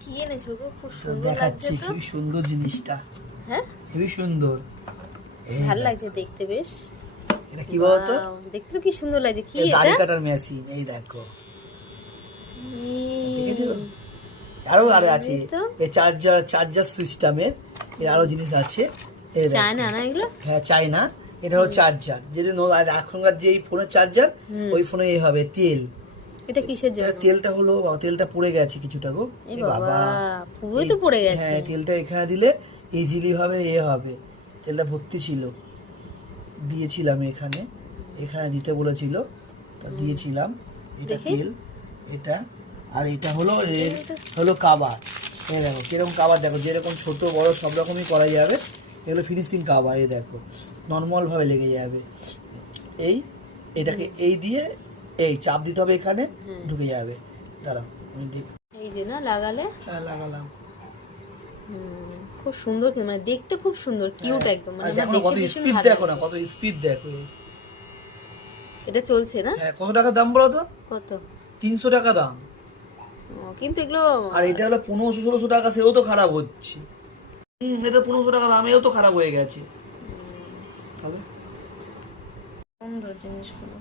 কি এনেছো গো? খুব সুন্দর লাগছে দেখাচ্ছি তো। কি সুন্দর জিনিসটা, হ্যাঁ, হেবি সুন্দর। এই ভালো দেখ, লাগছে দেখতে বেশ। এটা কি বলতো? Wow, দেখতে তো কি সুন্দর লাগছে। কি এই এটা? দাড়ি কাটার মেশিন, এই দেখো। দেখেছো? ইস, আরো আরো আছে, এই তো এই চার্জার সিস্টেমের এর আরো জিনিস আছে। এই দেখো। চায়না না এগুলো? হ্যাঁ, চাইনা। এটা হলো চার্জার, যেটা এখনকার যে ফোনের চার্জার, ওই ফোনে এই হবে তেল। এটা কিসের এটা জন্য? তেলটা হলো, তেলটা পড়ে গেছে কিছুটা গো। এ এ বাবা, বাবা, পুরোই তো পড়ে গেছে। হ্যাঁ, তেলটা এখানে দিলে ইজিলি হবে, হবে। তেলটা ভর্তি ছিল, দিয়েছিলাম এখানে, এখানে দিতে বলেছিল, তা দিয়েছিলাম। এটা দেখি। তেল, এটা। আর এটা হলো হলো কাবার। এই দেখো কিরকম কাবার, দেখো যেরকম ছোট বড় সব রকমই করা যাবে। এগুলো ফিনিশিং কাবার, এই দেখো নর্মাল ভাবে লেগে যাবে। এটাকে এই দিয়ে এই চাপ দিতে হবে, এখানে ঢুকে যাবে। দাঁড়াও আমি দেখ। এই যে না লাগালে। হ্যাঁ, লাগালাম। খুব সুন্দর, মানে দেখতে খুব সুন্দর, কিউট একদম, মানে আর আমার দেখো না দেখতে কত ভীষণ স্পিড, ভালো দেখো না লাগছে। কত স্পিড, দেখো। এটা চলছে না? হ্যাঁ, কত টাকা দাম বলো তো? কত? 300 টাকা দাম। কিন্তু এগুলো আর এটা হলো 1500-1600 টাকা, সেও তো খারাপ হচ্ছে। এটা 1500 টাকা দাম, এও তো খারাপ হয়ে গেছে। তাহলে সুন্দর জিনিসগুলো।